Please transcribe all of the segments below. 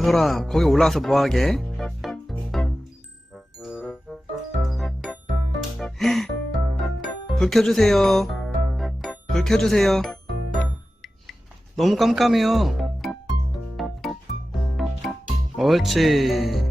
가설아, 거기 올라와서 뭐하게? 불 켜주세요. 불 켜주세요. 너무 깜깜해요. 옳지.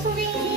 소리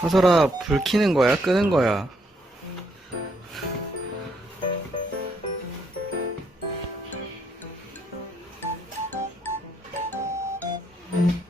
가설아, 불 켜는 거야? 끄는 거야? 응.